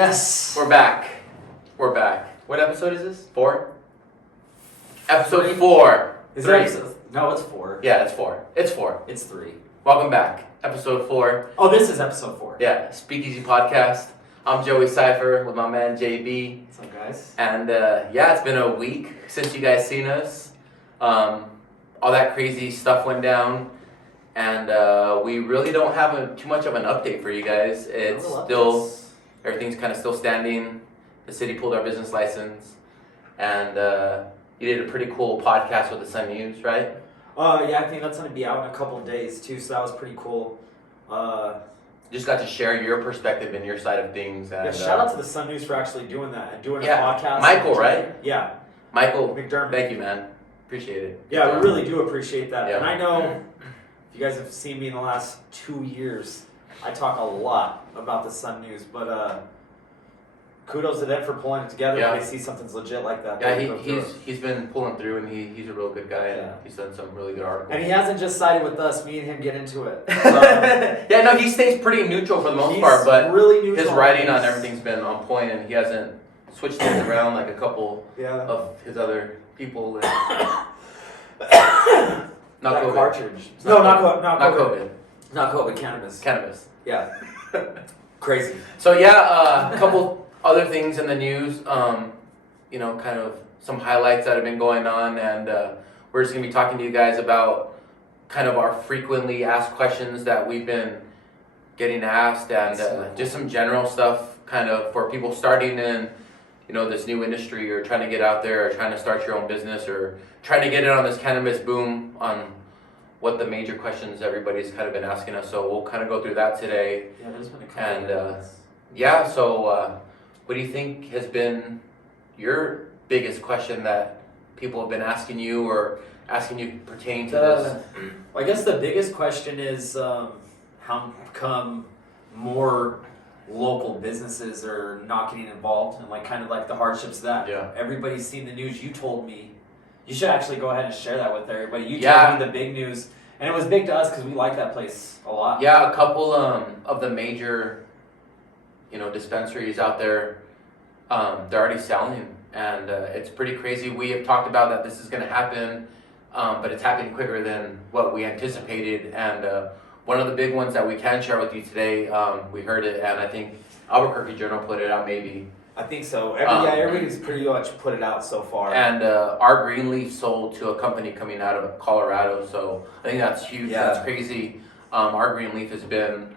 Yes. We're back. We're back. What episode is this? 4? Episode 4. Is 3. it episode? No, it's 4. Yeah, it's 4. It's 4. It's 3. Welcome back. Episode 4. Oh, this is episode 4. Yeah, Speakeasy Podcast. I'm Joey Sypher with my man JB. What's up, guys? And yeah, it's been a week since you guys seen us. All that crazy stuff went down. And we really don't have too much of an update for you guys. It's still, everything's kind of still standing. The city pulled our business license. And you did a pretty cool podcast with the Sun News, right? Yeah, I think that's going to be out in a couple of days, too, so that was pretty cool. Just got to share your perspective and your side of things. And, yeah, shout out to the Sun News for actually doing that and doing a yeah, podcast. Michael, right? Yeah. Michael McDermott. Thank you, man. Appreciate it. Yeah, we really do appreciate that. Yeah. And I know, if you guys have seen me in the last 2 years, I talk a lot about the Sun News, but kudos to them for pulling it together Yeah. when they see something's legit like that. Yeah, he's been pulling through, and he's a real good guy, and Yeah. he's done some really good articles. And he hasn't just sided with us. Me and him get into it. Yeah, no, he stays pretty neutral for the most part, but really neutral. his writing on everything's been on point, and he hasn't switched things around like a couple of his other people. And not that COVID. cartridge. Not COVID. COVID. Not COVID. Cannabis. Cannabis. Yeah. Crazy. So yeah, a couple other things in the news. Kind of some highlights that have been going on, and we're just gonna be talking to you guys about kind of our frequently asked questions that we've been getting asked, and just some general stuff, kind of for people starting in, this new industry, or trying to get out there, or trying to start your own business, or trying to get in on this cannabis boom, on what the major questions everybody's kind of been asking us. So we'll kind of go through that today. Yeah, there's been a couple. And yeah, so what do you think has been your biggest question that people have been asking you, or asking you pertaining to this? I guess the biggest question is how come more local businesses are not getting involved, and kind of the hardships of that. Yeah. Everybody's seen the news. You told me. You should actually go ahead and share that with everybody. You Yeah. told me the big news, and it was big to us because we like that place a lot. Yeah, a couple of the major, dispensaries out there, they're already selling, and it's pretty crazy. We have talked about that this is going to happen, but it's happening quicker than what we anticipated. And one of the big ones that we can share with you today, we heard it, and I think Albuquerque Journal put it out maybe. I think so. Everybody's pretty much put it out so far. And our green leaf sold to a company coming out of Colorado, so I think that's huge. Yeah. That's crazy. Our green leaf has been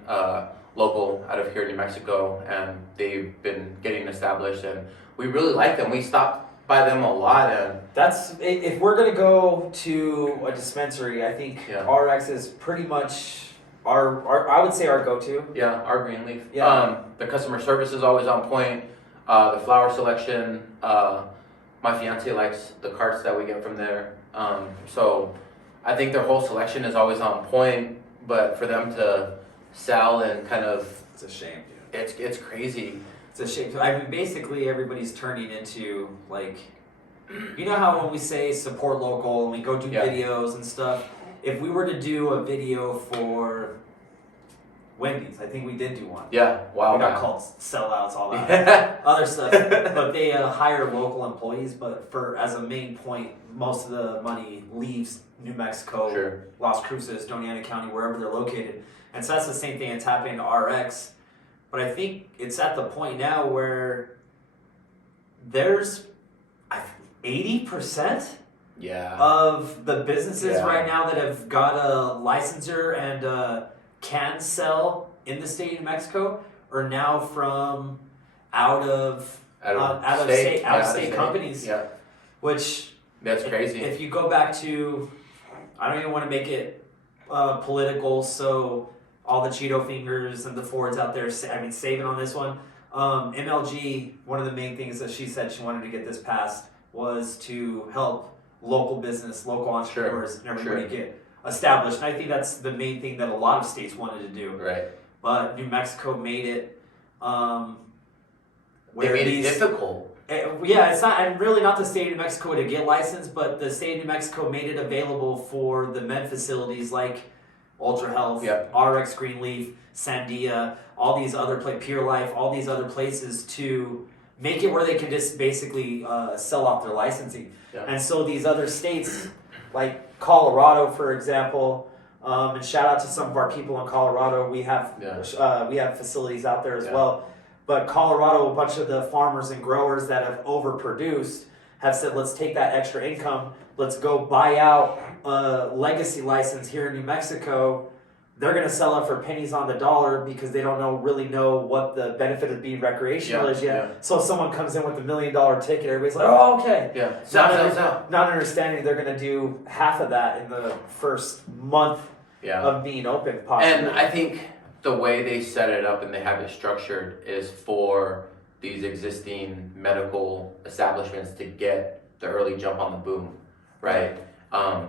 local out of here in New Mexico, and they've been getting established, and we really like them. We stopped by them a lot, and That's if we're gonna go to a dispensary, I think Yeah. RX is pretty much our I would say our go-to. yeah, our green leaf. Yeah. The customer service is always on point. The flower selection, my fiance likes the carts that we get from there. So I think their whole selection is always on point, but for them to sell and kind of, It's a shame, dude. it's crazy. It's a shame. I mean, basically everybody's turning into how when we say support local and we go do Yeah. videos and stuff. If we were to do a video for Wendy's, I think we did do one. Yeah, wow. We got called sellouts, all that other stuff. But they hire local employees, but as a main point, most of the money leaves New Mexico, Sure. Las Cruces, Doña County, wherever they're located. And so that's the same thing that's happening to RX. But I think it's at the point now where there's 80% Yeah. of the businesses Yeah. right now that have got a licensure and can sell in the state of New Mexico are now from out of state companies. Yeah, Which that's crazy. If you go back to, I don't even want to make it political, so all the Cheeto fingers and the Fords out there, saving on this one. MLG, one of the main things that she said she wanted to get this passed was to help local business, local entrepreneurs, and everybody get established. And I think that's the main thing that a lot of states wanted to do. Right. But New Mexico made it They made it difficult. Yeah, it's not, and really not the state of New Mexico to get licensed, but the state of New Mexico made it available for the med facilities like Ultra Health, Yeah. RX Greenleaf, Sandia, all these other Pure Life, all these other places to make it where they can just basically sell off their licensing. Yeah. And so these other states, like Colorado, for example, and shout out to some of our people in Colorado. We have facilities out there as well. But Colorado, a bunch of the farmers and growers that have overproduced have said, let's take that extra income, let's go buy out a legacy license here in New Mexico. They're going to sell it for pennies on the dollar because they don't really know what the benefit of being recreational is yet. Yeah. So if someone comes in with $1 million ticket, everybody's like, oh, okay. Yeah. Not understanding they're going to do half of that in the first month of being open, possibly. And I think the way they set it up and they have it structured is for these existing medical establishments to get the early jump on the boom, right?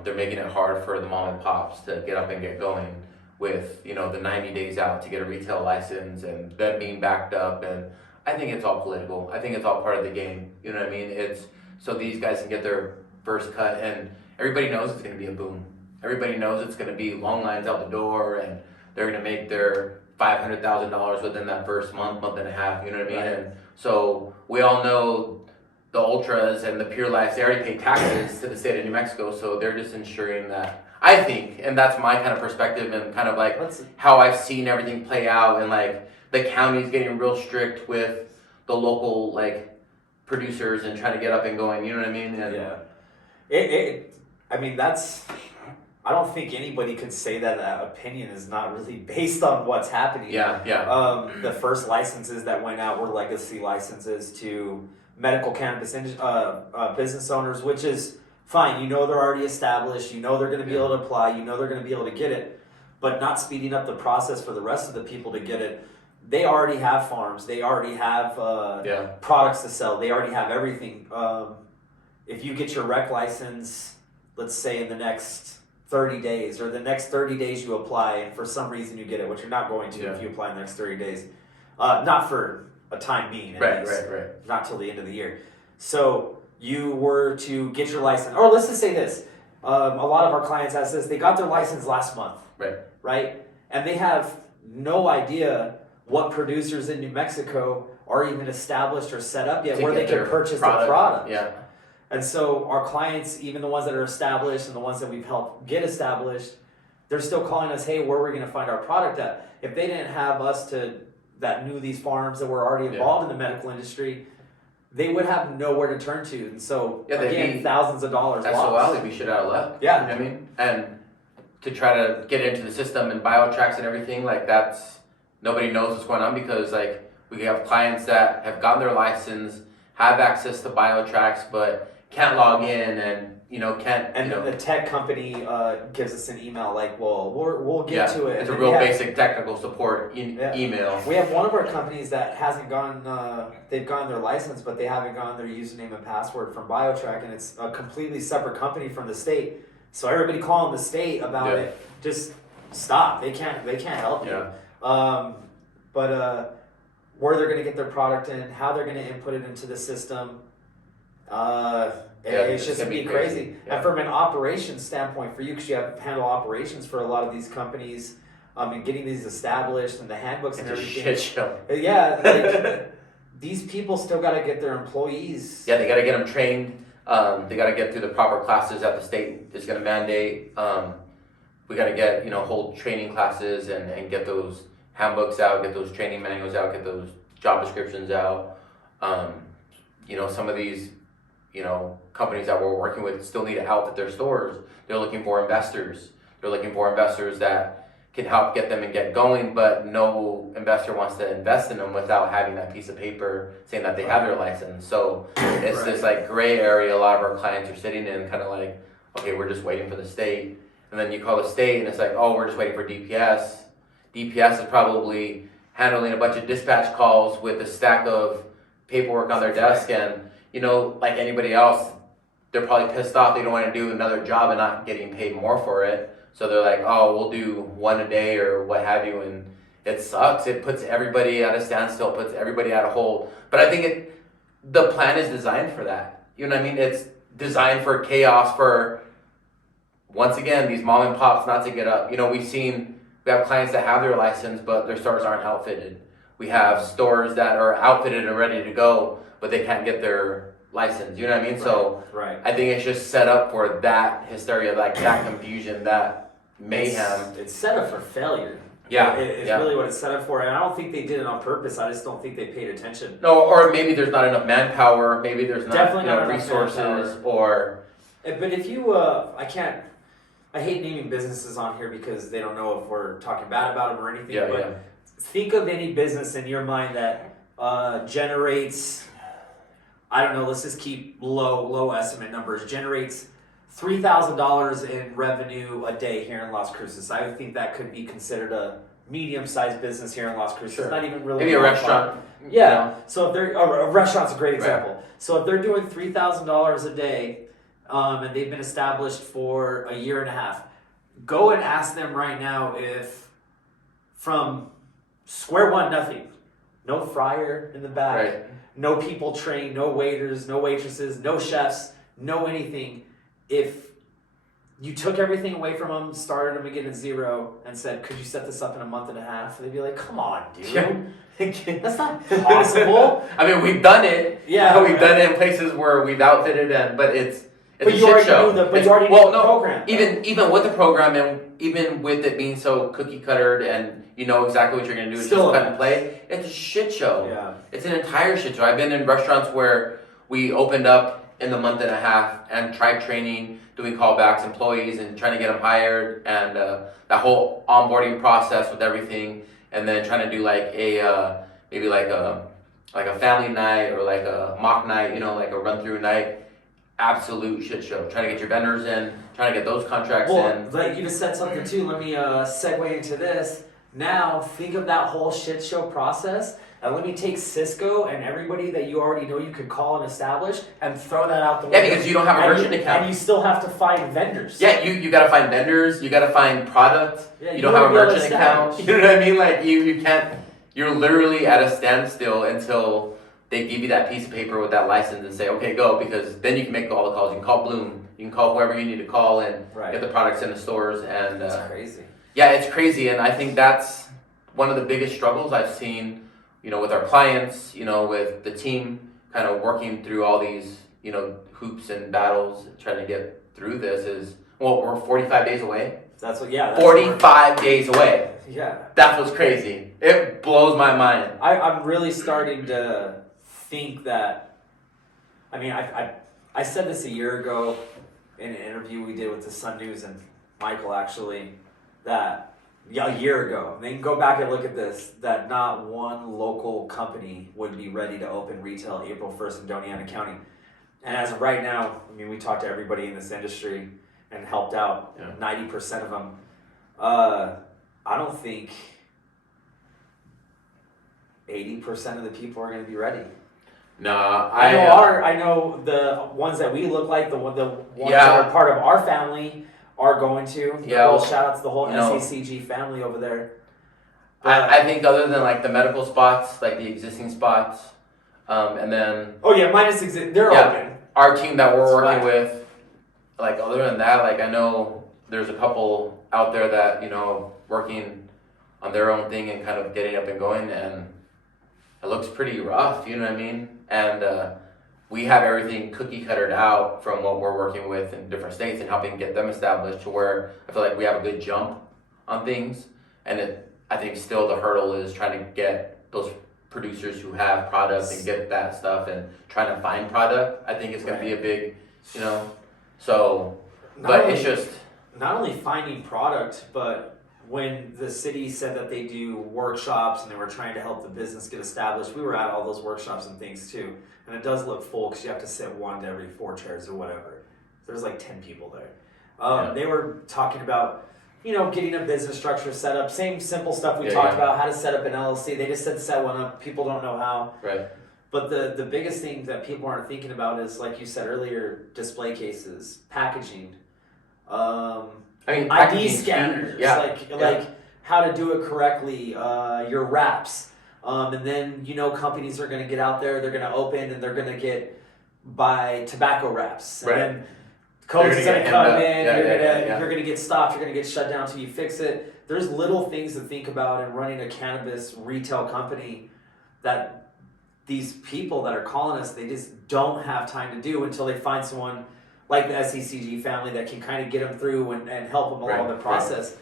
They're making it hard for the mom and pops to get up and get going with, the 90 days out to get a retail license and them being backed up. And I think it's all political. I think it's all part of the game. You know what I mean? It's so these guys can get their first cut, and everybody knows it's going to be a boom. Everybody knows it's going to be long lines out the door, and they're going to make their $500,000 within that first month and a half. You know what I mean? Right. And so we all know the ultras and the Pure Life, they already pay taxes to the state of New Mexico, so they're just ensuring that. I think, and that's my kind of perspective and kind of like how I've seen everything play out, and like the county's getting real strict with the local like producers and trying to get up and going. You know what I mean? And I mean, I don't think anybody could say that opinion is not really based on what's happening. Yeah. The first licenses that went out were legacy licenses to medical cannabis business owners, which is fine. They're already established. They're going to be able to apply. They're going to be able to get it, but not speeding up the process for the rest of the people to get it. They already have farms. They already have products to sell. They already have everything. If you get your rec license, let's say in the next 30 days, or the next 30 days you apply, and for some reason you get it, which you're not going to if you apply in the next 30 days. Not for a time being, right. Not till the end of the year. So you were to get your license, or let's just say this. A lot of our clients ask this, they got their license last month. Right? And they have no idea what producers in New Mexico are even established or set up yet where they can purchase the product. Yeah. And so our clients, even the ones that are established and the ones that we've helped get established, they're still calling us, hey, where are we going to find our product at? If they didn't have us that knew these farms that were already involved in the medical industry, they would have nowhere to turn to. And so, again, thousands of dollars lost. SOL, they'd be shit out of luck. Yeah. You know what I mean? And to try to get into the system and BioTrax and everything, like that's, nobody knows what's going on because like we have clients that have gotten their license, have access to BioTrax, but can't log in and can't. And the tech company gives us an email like, well, we'll get to it. It's a real basic technical support email. We have one of our companies that hasn't gone. They've gotten their license, but they haven't gotten their username and password from BioTrack, and it's a completely separate company from the state. So everybody calling the state about it, just stop. They can't help you. But where they're going to get their product in, how they're going to input it into the system. It's just going to be crazy. And from an operations standpoint for you, because you have to handle operations for a lot of these companies, and getting these established and the handbooks and everything. Shit show. Yeah, these people still got to get their employees. Yeah, they got to get them trained. They got to get through the proper classes that the state is going to mandate. We got to get hold training classes and get those handbooks out, get those training manuals out, get those job descriptions out. Some of these companies that we're working with still need to outfit their stores. They're looking for investors. They're looking for investors that can help get them and get going, but no investor wants to invest in them without having that piece of paper saying that they have their license. So it's this like gray area a lot of our clients are sitting in, kind of like, okay, we're just waiting for the state. And then you call the state and it's like, oh, we're just waiting for DPS. DPS is probably handling a bunch of dispatch calls with a stack of paperwork on their desk, and like anybody else, they're probably pissed off. They don't want to do another job and not getting paid more for it. So they're like, oh, we'll do one a day or what have you. And it sucks. It puts everybody at a standstill, puts everybody at a hold. But I think the plan is designed for that. You know what I mean? It's designed for chaos, for once again, these mom and pops not to get up. You know, we have clients that have their license, but their stores aren't outfitted. We have stores that are outfitted and ready to go, but they can't get their license. You know what I mean? So I think it's just set up for that hysteria, like that confusion, that mayhem. It's set up for failure. Yeah, it's really what it's set up for, and I don't think they did it on purpose. I just don't think they paid attention. No, or maybe there's not enough manpower. Maybe there's not enough resources, manpower. or. But if you, I hate naming businesses on here because they don't know if we're talking bad about them or anything. But think of any business in your mind that generates, I don't know, let's just keep low estimate numbers, generates $3,000 in revenue a day here in Las Cruces. I would think that could be considered a medium-sized business here in Las Cruces. Sure. Not even really maybe a restaurant. Yeah. You know? So if they're a restaurant's a great example. So if they're doing $3,000 a day, and they've been established for a year and a half, go and ask them right now if from square one, nothing, no fryer in the back, no people trained, no waiters, no waitresses, no chefs, no anything. If you took everything away from them, started them again at zero, and said, could you set this up in a month and a half? They'd be like, come on, dude. That's not possible. I mean, we've done it. Yeah. We've done it in places where we've outfitted them, but it's a you shit show. You already knew the program. Even with the program, and even with it being so cookie cuttered, and you know exactly what you're going to do, it's still just cut and play. It's a shit show. Yeah. It's an entire shit show. I've been in restaurants where we opened up in the month and a half and tried training, doing callbacks, employees, and trying to get them hired, and that whole onboarding process with everything, and then trying to do like a maybe like a family night or like a mock night, you know, like a run through night. Absolute shit show. Trying to get your vendors in, trying to get those contracts in. Like you just said something too. Let me segue into this. Now think of that whole shit show process, and let me take Cisco and everybody that you already know you could call and establish, and throw that out the window. Yeah, because you don't have a merchant account, and you still have to find vendors. Yeah, you got to find vendors. You got to find product. Yeah, you don't have a merchant account. You know what I mean? Like you can't. You're literally at a standstill until they give you that piece of paper with that license and say, okay, go, because then you can make all the calls. You can call Bloom. You can call whoever you need to call and get the products in the stores. And that's crazy. Yeah, it's crazy. And I think that's one of the biggest struggles I've seen, you know, with our clients, you know, with the team kind of working through all these, you know, hoops and battles, trying to get through this is, well, we're 45 days away. That's what, yeah. 45 days away. Yeah. That's what's crazy. It blows my mind. I'm really starting to think that, I mean, I said this a year ago in an interview we did with the Sun News and Michael actually, that a year ago, they can go back and look at this, that not one local company would be ready to open retail April 1st in Doñana County. And as of right now, I mean, we talked to everybody in this industry and helped out 90% of them. I don't think 80% of the people are going to be ready. No, I know the ones that we look like, the ones that are part of our family are going to. Yeah, well, shout out to the whole know, SACG family over there. I think other than like the medical spots, like the existing spots, and then they're open. Our team that we're working with, like other than that, like I know there's a couple out there that, you know, working on their own thing and kind of getting up and going, and it looks pretty rough, you know what I mean? And we have everything cookie cuttered out from what we're working with in different states and helping get them established to where I feel like we have a good jump on things. And I think still the hurdle is trying to get those producers who have product and get that stuff and trying to find product. I think it's going to be a big, you know, so, it's just. Not only finding product, but when the city said that they do workshops and they were trying to help the business get established, we were at all those workshops and things too. And it does look full because you have to sit one to every 4 chairs or whatever. There's like 10 people there. They were talking about, you know, getting a business structure set up. Same simple stuff we talked about, how to set up an LLC. They just said set one up. People don't know how. Right. But the biggest thing that people aren't thinking about is, like you said earlier, display cases, packaging. ID scanners, like how to do it correctly, your wraps, and then, you know, companies are going to get out there, they're going to open and they're going to buy tobacco wraps, and then Codes is gonna come in. Yeah. You're gonna get stopped. You're gonna get shut down until you fix it. There's little things to think about in running a cannabis retail company that these people that are calling us, they just don't have time to do until they find someone like the SECG family that can kind of get them through and help them along the process. Right.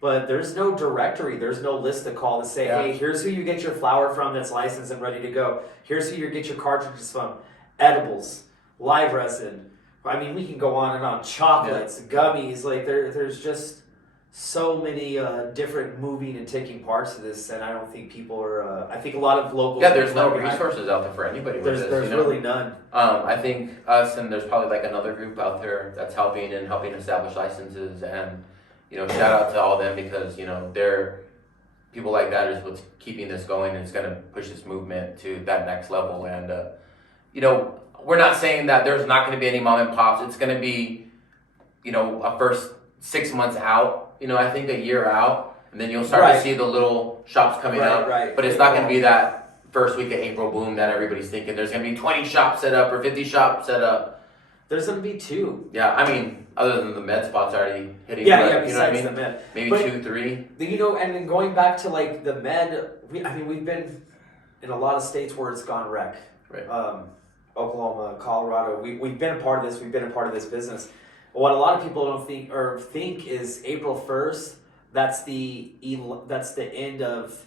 But there's no directory, there's no list to call to say, hey, here's who you get your flower from that's licensed and ready to go. Here's who you get your cartridges from. Edibles, live resin. I mean, we can go on and on. Chocolates, gummies. Like there's just so many different moving and ticking parts to this, and I don't think people are. I think a lot of locals. Yeah, there's no resources out there for anybody. There's really none. I think us and there's probably like another group out there that's helping establish licenses, and shout out to all them because they're people like that is what's keeping this going, and it's going to push this movement to that next level. And we're not saying that there's not going to be any mom and pops. It's going to be a first 6 months out. I think a year out, and then you'll start to see the little shops coming up. Right. But it's not going to be that first week of April boom that everybody's thinking. There's going to be 20 shops set up or 50 shops set up. There's going to be 2. Yeah, I mean, other than the med spots already hitting. Yeah, besides the med. Maybe 2, 3. And then going back to like the med, we've been in a lot of states where it's gone rec. Right. Oklahoma, Colorado. We've been a part of this. We've been a part of this business. What a lot of people don't think is April 1st. That's the end of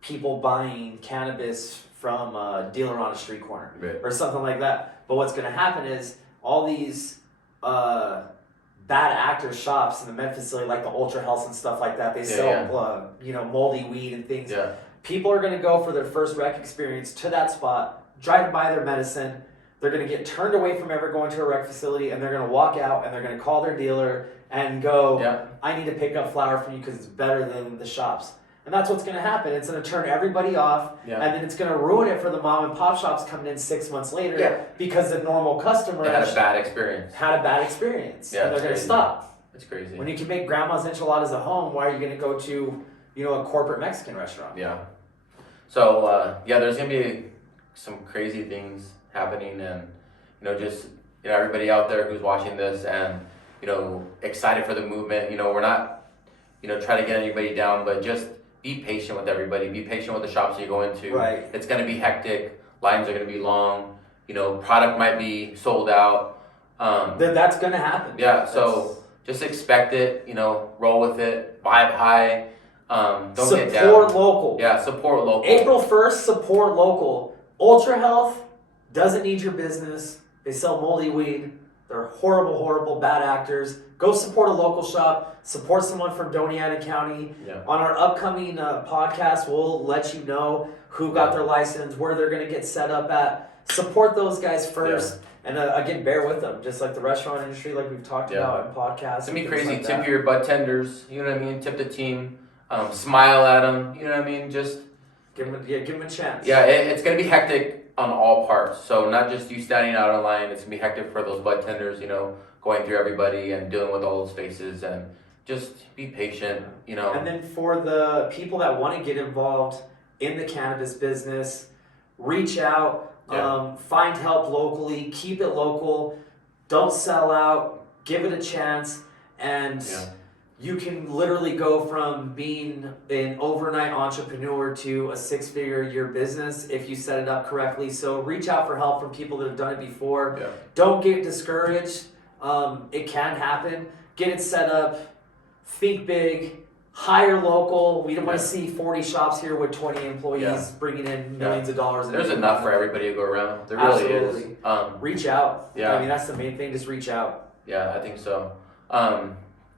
people buying cannabis from a dealer on a street corner or something like that. But what's going to happen is all these bad actor shops in the med facility, like the Ultra Health and stuff like that, they sell moldy weed and things. Yeah. People are going to go for their first rec experience to that spot, try to buy their medicine. They're going to get turned away from ever going to a rec facility, and they're going to walk out and they're going to call their dealer and go, I need to pick up flower from you because it's better than the shops. And that's what's going to happen. It's going to turn everybody off, and then it's going to ruin it for the mom and pop shops coming in 6 months later because the normal customer had a bad experience. And they're going to stop. It's crazy. When you can make grandma's enchiladas at home, why are you going to go to a corporate Mexican restaurant? Yeah. So, there's going to be some crazy things happening, and everybody out there who's watching this and excited for the movement. We're not trying to get anybody down, but just be patient with everybody. Be patient with the shops you go into. Right. It's going to be hectic. Lines are going to be long. Product might be sold out. That's going to happen. Yeah. So just expect it. Roll with it. Vibe high. Don't get down. Support local. Yeah. Support local. April 1st. Support local. Ultra Health doesn't need your business. They sell moldy weed. They're horrible, horrible, bad actors. Go support a local shop. Support someone from Doñana County. Yeah. On our upcoming podcast, we'll let you know who got their license, where they're going to get set up at. Support those guys first. Yeah. And again, bear with them. Just like the restaurant industry, like we've talked about in podcasts. It's going to be crazy. Like tip your bud tenders. You know what I mean? Tip the team. Smile at them. You know what I mean? Just give them a chance. Yeah, it's going to be hectic on all parts. So not just you standing out on line, it's gonna be hectic for those bud tenders, going through everybody and dealing with all those faces, and just be patient, And then for the people that want to get involved in the cannabis business, reach out, find help locally, keep it local, don't sell out, give it a chance, and you can literally go from being an overnight entrepreneur to a 6-figure-a-year business if you set it up correctly. So reach out for help from people that have done it before. Yeah. Don't get discouraged. It can happen. Get it set up. Think big. Hire local. We don't want to see 40 shops here with 20 employees bringing in millions of dollars. There's enough for everybody to go around. There really is. Reach out. Yeah. I mean, that's the main thing. Just reach out. Yeah, I think so.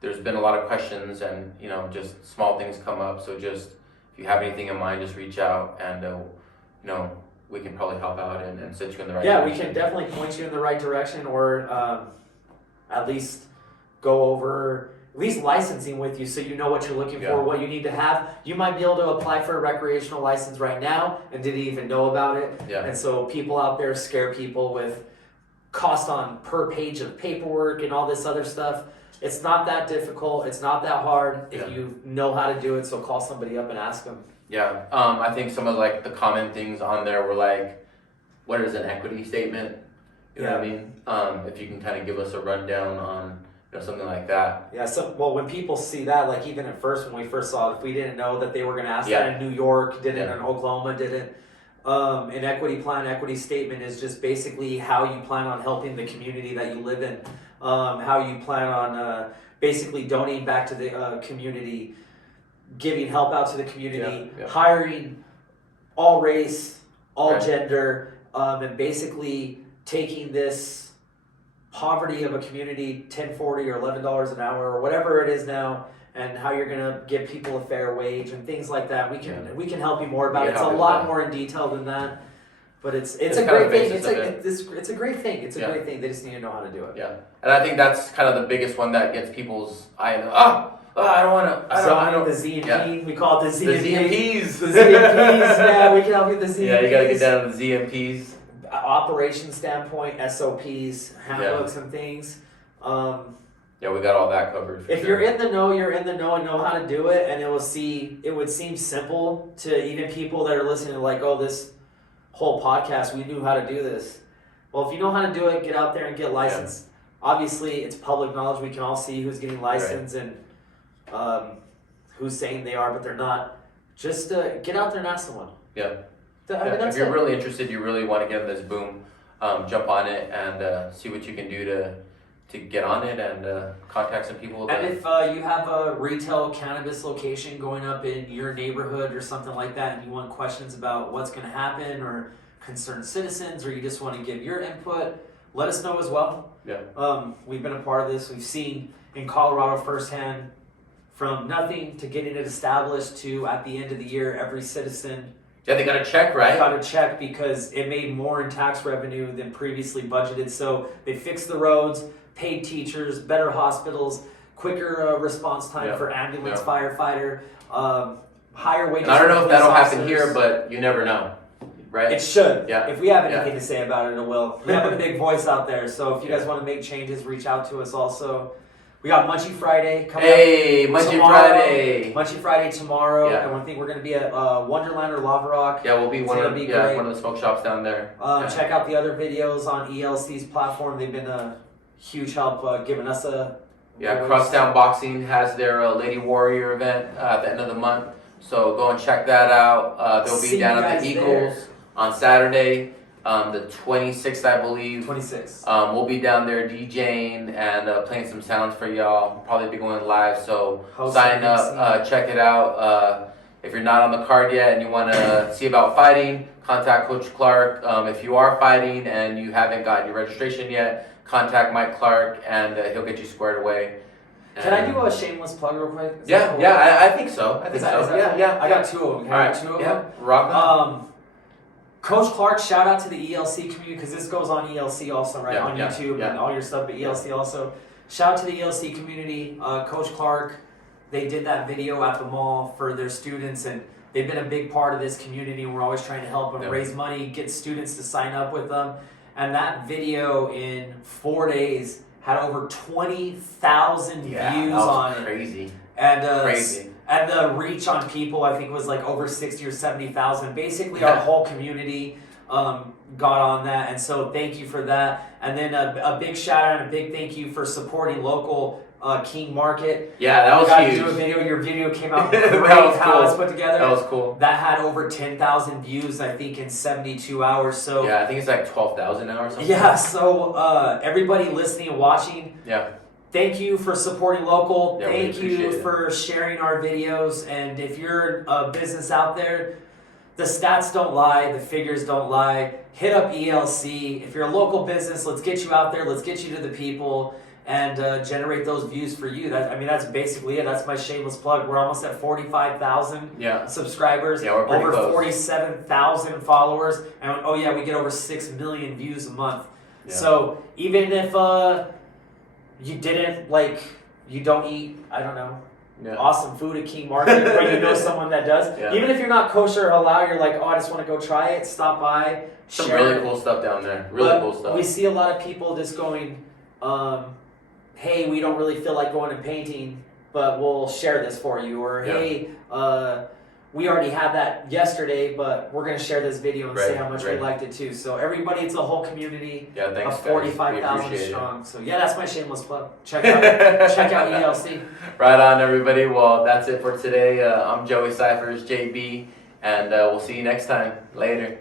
There's been a lot of questions, and just small things come up. So just if you have anything in mind, just reach out, and we can probably help out and set you in the right direction. Yeah, we can definitely point you in the right direction, or at least go over at least licensing with you, so you know what you're looking for, what you need to have. You might be able to apply for a recreational license right now and didn't even know about it. Yeah. And so people out there scare people with cost on per page of paperwork and all this other stuff. It's not that difficult. It's not that hard if you know how to do it. So call somebody up and ask them. Yeah. I think some of the common things on there were like, what is an equity statement? You know what I mean? If you can kind of give us a rundown on something like that. Yeah, so well, when people see that, like even at first when we first saw it, if we didn't know that they were going to ask that in New York, didn't in Oklahoma, didn't. An equity plan, equity statement is just basically how you plan on helping the community that you live in, how you plan on basically donating back to the community, giving help out to the community, hiring all race, all gender, and basically taking this poverty of a community, $10.40 or $11 an hour or whatever it is now, and how you're gonna give people a fair wage and things like that. We can help you more about it. It's a lot more in detail than that, but it's a great thing. It's a great thing. It's a great thing. They just need to know how to do it. Yeah, and I think that's kind of the biggest one that gets people's eye. I don't want to. I don't. The Z and P. We call it the Z and Ps. The Z and Ps. Yeah, we can help you with the Z and Ps. Yeah, you gotta get down to the Z and Ps. Operation standpoint, SOPs, handbooks, and things. Yeah, we got all that covered. If you're in the know, you're in the know and know how to do it, and it would seem simple to even people that are listening to like, oh, this whole podcast, we knew how to do this. Well, if you know how to do it, get out there and get licensed. Obviously, it's public knowledge. We can all see who's getting licensed and who's saying they are, but they're not. Just get out there and ask someone. Yeah. If you're really interested, you really want to get in this boom, jump on it and see what you can do to get on it and contact some people. And if you have a retail cannabis location going up in your neighborhood or something like that, and you want questions about what's going to happen or concerned citizens, or you just want to give your input, let us know as well. Yeah. We've been a part of this. We've seen in Colorado firsthand from nothing to getting it established to at the end of the year, every citizen. Yeah, they got to check, right? Got to check because it made more in tax revenue than previously budgeted. So they fixed the roads, paid teachers, better hospitals, quicker response time for ambulance firefighter, higher wages. And I don't know if that'll happen officers. Here, but you never know, right? It should. Yeah. If we have anything to say about it, it will. We have a big voice out there. So if you guys want to make changes, reach out to us also. We got Munchie Friday coming up. Hey, Munchie Friday. Munchie Friday tomorrow. And I think we're going to be at Wonderland or Lava Rock. Yeah, we'll be one of the smoke shops down there. Check out the other videos on ELC's platform. They've been a huge help giving us a... Crosstown Boxing has their Lady Warrior event at the end of the month. So go and check that out. They'll be down at the Eagles on Saturday. The 26th, I believe. 26th. We'll be down there DJing and playing some sounds for y'all. We'll probably be going live, so sign up, check it out. If you're not on the card yet and you want to see about fighting, contact Coach Clark. If you are fighting and you haven't got your registration yet, contact Mike Clark and he'll get you squared away. Can I do a shameless plug real quick? I think so. I got two of them. All right, two of them. Rock on. Coach Clark, shout out to the ELC community because this goes on ELC also, right? On YouTube and all your stuff, but ELC also. Shout out to the ELC community. Coach Clark, they did that video at the mall for their students, and they've been a big part of this community, and we're always trying to help them raise money, get students to sign up with them. And that video in 4 days had over 20,000 views on it. Crazy. And crazy. And the reach on people, I think, was like over 60 or 70,000. Basically, our whole community got on that, and so thank you for that. And then a big shout out and a big thank you for supporting local King Market. Yeah, that was huge. You got to do a video. Your video came out great. That was how cool. it's put together. That was cool. That had over 10,000 views, I think, in 72 hours. So yeah, I think it's like 12,000 now or something. Yeah. So everybody listening and watching. Yeah. Thank you for supporting local. Yeah, Thank you for sharing our videos. And if you're a business out there, the stats don't lie, the figures don't lie. Hit up ELC. If you're a local business, let's get you out there. Let's get you to the people and generate those views for you. That's basically it. That's my shameless plug. We're almost at 45,000 subscribers. Yeah, we're pretty over close. 47,000 followers. And we get over 6 million views a month. Yeah. So even if you you don't eat, I don't know, awesome food at King Market, or you know someone that does. Yeah. Even if you're not kosher or halal, you're like, oh, I just want to go try it, stop by, Some share really it. cool stuff down there. Really cool stuff. We see a lot of people just going, hey, we don't really feel like going and painting, but we'll share this for you. Or, hey, we already had that yesterday, but we're gonna share this video and say Right, how much we right. liked it too. So everybody, it's a whole community Yeah, thanks, of guys. We 45,000 appreciate it. strong. So yeah, that's my shameless plug. Check out ELC. Right on, everybody. Well, that's it for today. I'm Joey Sypher, JB, and we'll see you next time. Later.